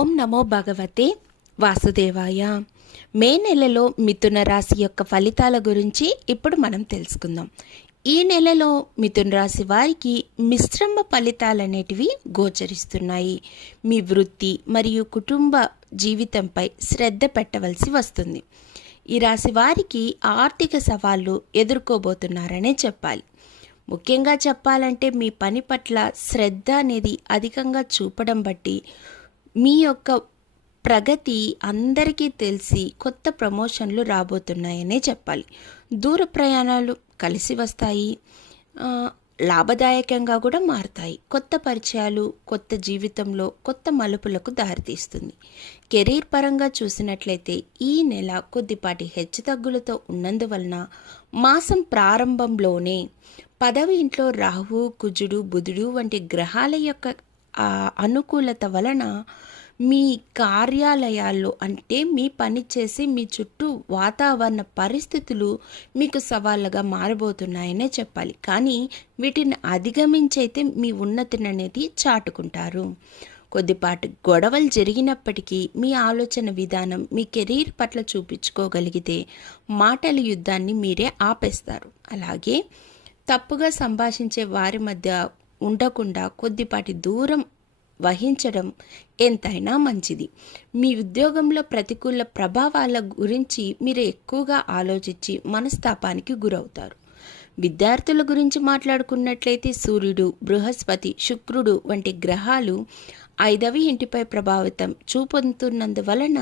ఓం నమో భగవతే వాసుదేవాయ. మే నెలలో మిథున రాశి యొక్క ఫలితాల గురించి ఇప్పుడు మనం తెలుసుకుందాం. ఈ నెలలో మిథున రాశి వారికి మిశ్రమ ఫలితాలనేటివి గోచరిస్తున్నాయి. మీ వృత్తి మరియు కుటుంబ జీవితంపై శ్రద్ధ పెట్టవలసి వస్తుంది. ఈ రాశి వారికి ఆర్థిక సవాళ్లు ఎదుర్కోబోతున్నారనే చెప్పాలి. ముఖ్యంగా చెప్పాలంటే మీ పని పట్ల శ్రద్ధ అనేది అధికంగా చూపడం బట్టి మీ యొక్క ప్రగతి అందరికీ తెలిసి కొత్త ప్రమోషన్లు రాబోతున్నాయనే చెప్పాలి. దూర ప్రయాణాలు కలిసి వస్తాయి, లాభదాయకంగా కూడా మారుతాయి. కొత్త పరిచయాలు కొత్త జీవితంలో కొత్త మలుపులకు దారితీస్తుంది. కెరీర్ పరంగా చూసినట్లయితే ఈ నెల కొద్దిపాటి హెచ్చుతగ్గులతో ఉన్నందువలన మాసం ప్రారంభంలోనే 10వ ఇంట్లో రాహువు, కుజుడు, బుధుడు వంటి గ్రహాల యొక్క అనుకూలత వలన మీ కార్యాలయాల్లో అంటే మీ పని చేసి మీ చుట్టూ వాతావరణ పరిస్థితులు మీకు సవాళ్ళగా మారబోతున్నాయనే చెప్పాలి. కానీ వీటిని అధిగమించైతే మీ ఉన్నతిని అనేది చాటుకుంటారు. కొద్దిపాటి గొడవలు జరిగినప్పటికీ మీ ఆలోచన విధానం మీ కెరీర్ పట్ల చూపించుకోగలిగితే మాటల యుద్ధాన్ని మీరే ఆపేస్తారు. అలాగే తప్పుగా సంభాషించే వారి మధ్య ఉండకుండా కొద్దిపాటి దూరం వహించడం ఎంతైనా మంచిది. మీ ఉద్యోగంలో ప్రతికూల ప్రభావాల గురించి మీరు ఎక్కువగా ఆలోచించి మనస్తాపానికి గురవుతారు. విద్యార్థుల గురించి మాట్లాడుకున్నట్లయితే సూర్యుడు, బృహస్పతి, శుక్రుడు వంటి గ్రహాలు 5వ ఇంటిపై ప్రభావితం చూపుతున్నందువలన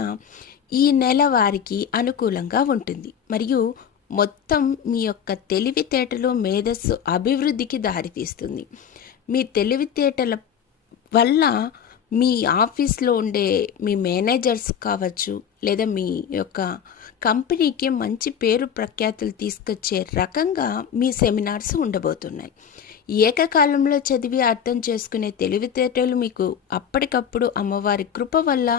ఈ నెల వారికి అనుకూలంగా ఉంటుంది. మరియు మొత్తం మీ యొక్క తెలివితేటలు మేధస్సు అభివృద్ధికి దారితీస్తుంది. మీ తెలివితేటల వల్ల మీ ఆఫీస్లో ఉండే మీ మేనేజర్స్ కావచ్చు, లేదా మీ యొక్క కంపెనీకి మంచి పేరు ప్రఖ్యాతులు తీసుకొచ్చే రకంగా మీ సెమినార్స్ ఉండబోతున్నాయి. ఏకకాలంలో చదివి అర్థం చేసుకునే తెలివితేటలు మీకు అప్పటికప్పుడు అమ్మవారి కృప వల్ల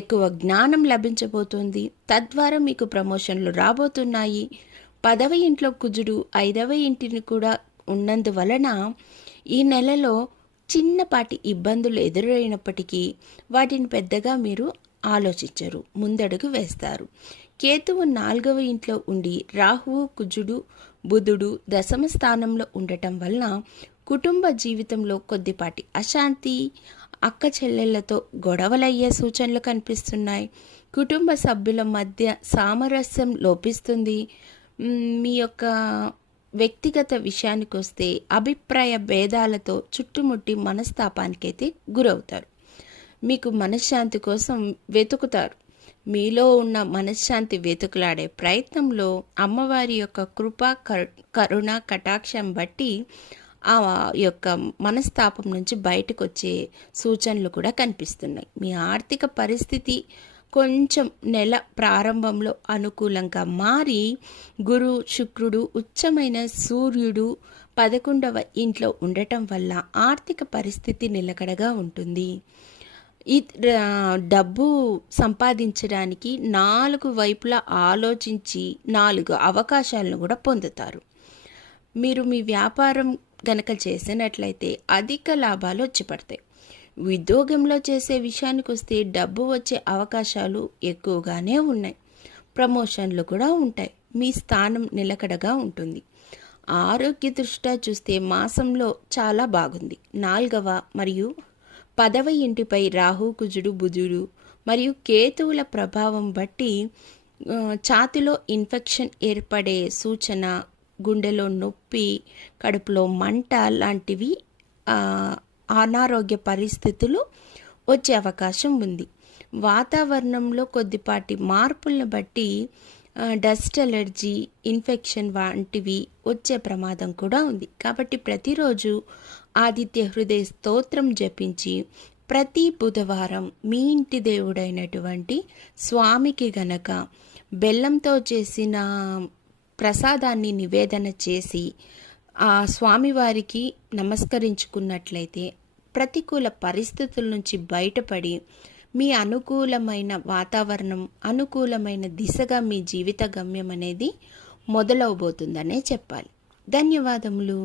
ఎక్కువ జ్ఞానం లభించబోతుంది. తద్వారా మీకు ప్రమోషన్లు రాబోతున్నాయి. 10వ ఇంట్లో కుజుడు 5వ ఇంటిని కూడా ఉన్నందువలన ఈ నెలలో చిన్నపాటి ఇబ్బందులు ఎదురైనప్పటికీ వాటిని పెద్దగా మీరు ఆలోచించరు, ముందడుగు వేస్తారు. కేతువు 4వ ఇంట్లో ఉండి రాహువు, కుజుడు, బుధుడు దశమ స్థానంలో ఉండటం వలన కుటుంబ జీవితంలో కొద్దిపాటి అశాంతి, అక్క చెల్లెళ్లతో గొడవలయ్యే సూచనలు కనిపిస్తున్నాయి. కుటుంబ సభ్యుల మధ్య సామరస్యం లోపిస్తుంది. మీ యొక్క వ్యక్తిగత విషయానికి వస్తే అభిప్రాయ భేదాలతో చుట్టుముట్టి మనస్తాపానికైతే గురవుతారు. మీకు మనశ్శాంతి కోసం వెతుకుతారు. మీలో ఉన్న మనశ్శాంతి వెతుకులాడే ప్రయత్నంలో అమ్మవారి యొక్క కృప, కరుణ, కటాక్షం బట్టి ఆ యొక్క మనస్తాపం నుంచి బయటకు వచ్చే సూచనలు కూడా కనిపిస్తున్నాయి. మీ ఆర్థిక పరిస్థితి కొంచెం నెల ప్రారంభంలో అనుకూలంగా మారి గురు, శుక్రుడు, ఉచ్చమైన సూర్యుడు 11వ ఇంట్లో ఉండటం వల్ల ఆర్థిక పరిస్థితి నిలకడగా ఉంటుంది. ఈ డబ్బు సంపాదించడానికి 4 వైపులా ఆలోచించి 4 అవకాశాలను కూడా పొందుతారు. మీరు మీ వ్యాపారం గనక చేసినట్లయితే అధిక లాభాలు వచ్చి పడతాయి. ఉద్యోగంలో చేసే విషయానికి వస్తే డబ్బు వచ్చే అవకాశాలు ఎక్కువగానే ఉన్నాయి. ప్రమోషన్లు కూడా ఉంటాయి. మీ స్థానం నిలకడగా ఉంటుంది. ఆరోగ్య దృష్ట్యా చూస్తే మాసంలో చాలా బాగుంది. 4వ మరియు 10వ ఇంటిపై రాహు, కుజుడు, బుధుడు మరియు కేతువుల ప్రభావం బట్టి ఛాతిలో ఇన్ఫెక్షన్ ఏర్పడే సూచన, గుండెలో నొప్పి, కడుపులో మంట లాంటివి అనారోగ్య పరిస్థితులు వచ్చే అవకాశం ఉంది. వాతావరణంలో కొద్దిపాటి మార్పులను బట్టి డస్ట్ అలర్జీ, ఇన్ఫెక్షన్ వంటివి వచ్చే ప్రమాదం కూడా ఉంది. కాబట్టి ప్రతిరోజు ఆదిత్య హృదయ స్తోత్రం జపించి ప్రతి బుధవారం మీ ఇంటి దేవుడైనటువంటి స్వామికి గనక బెల్లంతో చేసిన ప్రసాదాన్ని నివేదన చేసి ఆ స్వామివారికి నమస్కరించుకున్నట్లయితే ప్రతికూల పరిస్థితుల నుంచి బయటపడి మీ అనుకూలమైన వాతావరణం, అనుకూలమైన దిశగా మీ జీవిత గమ్యం అనేది మొదలవబోతుందనే చెప్పాలి. ధన్యవాదములు.